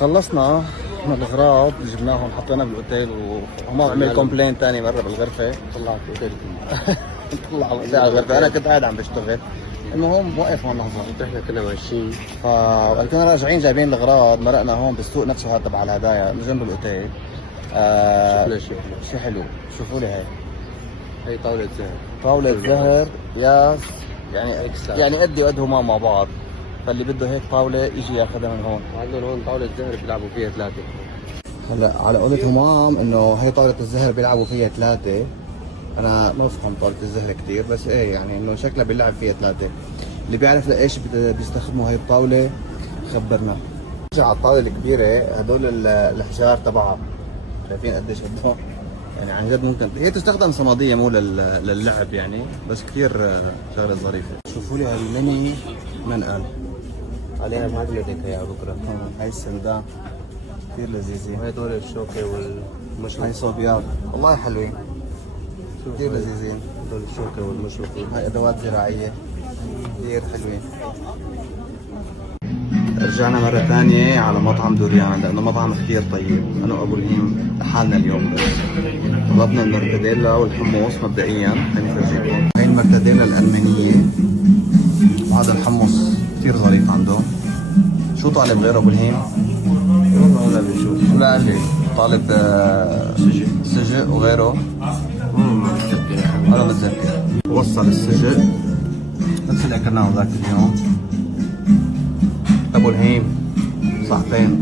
خلصنا من الأغراض اللي جبناهم حطينا بالأوتيل وهم عمل كومبلين ثاني مرة بالغرفة. طلعت الأوتيل طلع على الغرفة. أنا كنت قاعد عم بشتغل. المهم وقف هون لحظة. احنا كنا ماشيين كنا راجعين جايبين الأغراض، مرقنا هون بالسوق نفسه هذا تبع الهدايا جنب الأوتيل. شفنا شيء حلو. شوفوا لي هي طاولة زهر. طاولة زهر ياس، يعني إكسات. يعني قدي وقد هما مع بعض، فاللي بده هيك طاولة يجي ياخذها من هون. وعندهم هون طاولة زهر بيلعبوا فيها 3. هلا على قولة همام انه هي طاولة الزهر بيلعبوا فيها 3. انا ما بفهم طاولة الزهر كثير، بس ايه يعني انه شكلها بيلعب فيها 3. اللي بيعرف لايش بيستخدموا هي الطاولة خبرنا. نرجع على الطاولة الكبيرة، هدول الحجار تبعها شايفين قديش قدهم، يعني عن جد ممكن هي تستخدم صنادية مو للعب يعني، بس كثير شغلة ظريفة. شوفوا لي هالميني منقل عليها معدلة هيك بكرة. هاي السندان كثير لذيذة. وهي دول الشوكة والمشروط. هاي صوبيات والله حلوين كثير لذيذين. دول الشوكة والمشروط. هاي ادوات زراعية كثير حلوين. رجعنا مرة ثانية على مطعم دوريان لأنه مطعم كثير طيب. أنا وأبو الهيم لحالنا اليوم بس. طلبنا المرتديلا والحمص مبدئيا، خليني أفرجيكم. هاي المرتديلا الألمانية وهذا الحمص كثير ظريف عندهم. شو طالب غيره أبو الهيم؟ والله هلا بنشوف. شو قال لي؟ طالب سجق وغيره؟ هذا متذكر. وصل السجق نفس اللي أكلناه ذاك اليوم. أبو الهيم صحتين.